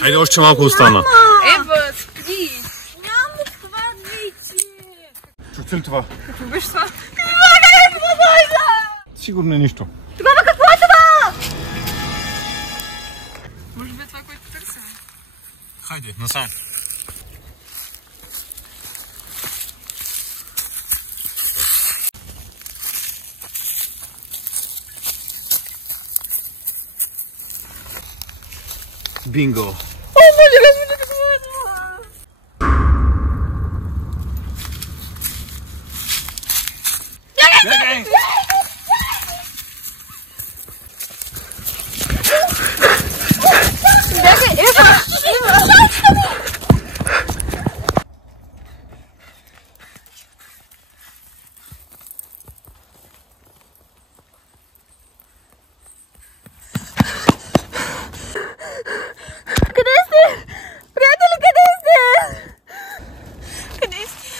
Хайде, още малко остана. Ева, спри! Няма това вече! Чухте ли това? Какво беше това? Сигурно е нищо. Тогава какво е това? Може би е това, което търсим. Хайде, насам. Бинго! О, боже, разбира какво е това? Бягай! Бягай, Ева! Къде сте? Приятели, къде сте? Къде сте?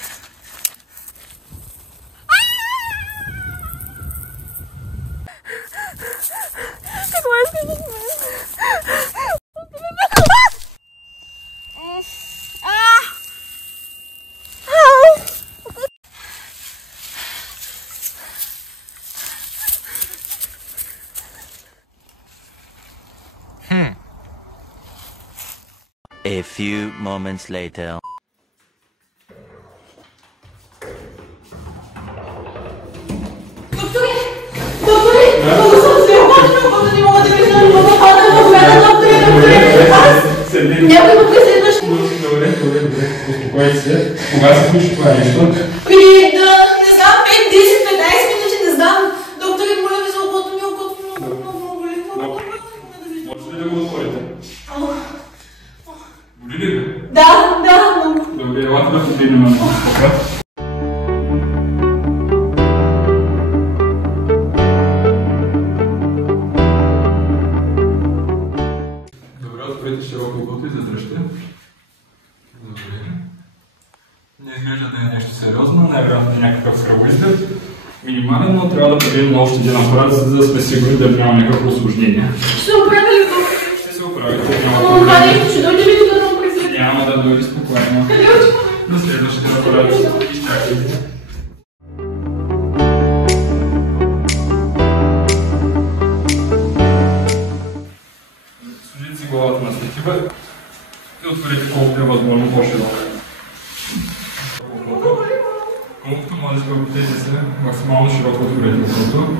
Какво искаш от мен? A few moments later. Някой ме преследваш. Добре, успокой се. Кога се случи това нещо? Преди да, не знам, 5, 10, 15 минути, не знам. Докторе, моля ви за окото ми, окото ми, много боли. Може ли да го отворите? Боли ли ме? Да, много. Добре, елате да погледнем на микроскопа. Добре, отворете широко окото и задръжте. Добре. Не изглежда да е нещо сериозно, най-вероятно е някакъв кръвоизлив. Минимален, но трябва да проверим на още един апарат, за да сме сигурни да няма някакво осложнение. Ще оправя ли това? Ще се оправите, няма Но това нещо ще дойде ли тук да му преследва? Няма да дойде спокойно. Къде отива? На следващия апарат. Изчакайте. Сложите си главата на сетива и отворите колкото е възможно по-широко. Колкото може да опитайте се максимално широко отворите окото.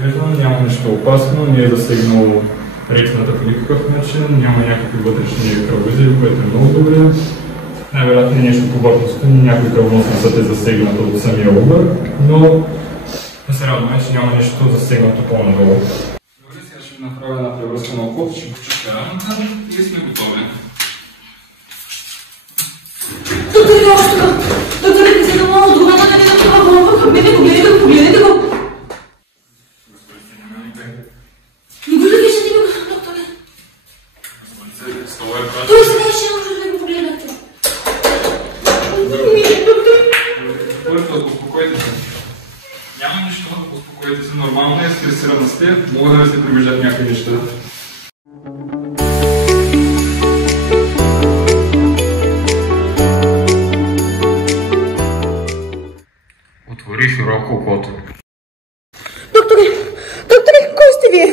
Гледам, няма нищо опасно, не е засегнало рексната по никакъв начин, няма някакви вътрешни кръвоизливи, което е много добре. Най-вероятно е нещо повърхностно, някой кръвоносен съд е засегнат от самия обър, но да се радваме, че няма нищо засегнато по-надолу. Добре, сега ще ви направя една превръзка на окото, ще почистя раната и сме готови. Докторе, още тук. Докторе, не се да мога отговаря на един това глава към мене, погледнете го. Не го ли виждате ми, докторе? Той се не ще може да го погледнете. Успокойте се. Няма нищо, успокойте се. Нормално е, стресирана сте. Мога да ви се прибежат някакви неща. Отвори широко окото. Докторе, кой сте вие?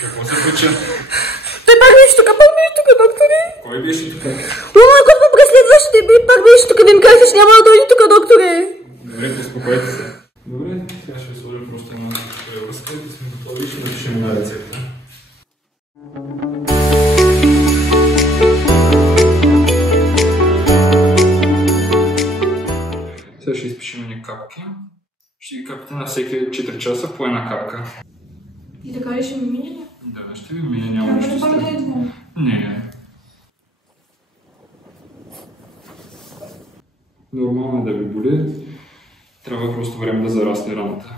Какво се случи? Той пак беше тук, докторе. Кой беше тук? Ума, който ме преследваше, пак беше тук, да ми кажеш, няма да дойде тук, докторе. Добре, успокойте се. Добре, сега ще ви сложим просто една превръзка и сме готови и ще напишем една рецепта. Сега ще изпишем ни капки. Ще ги капите на всеки 4 часа по една капка. И така ли ще ми мине? Да, ще ви мине, няма нищо страшно. Не. Нормално е да ви боли. Трябва просто време да зарасне раната.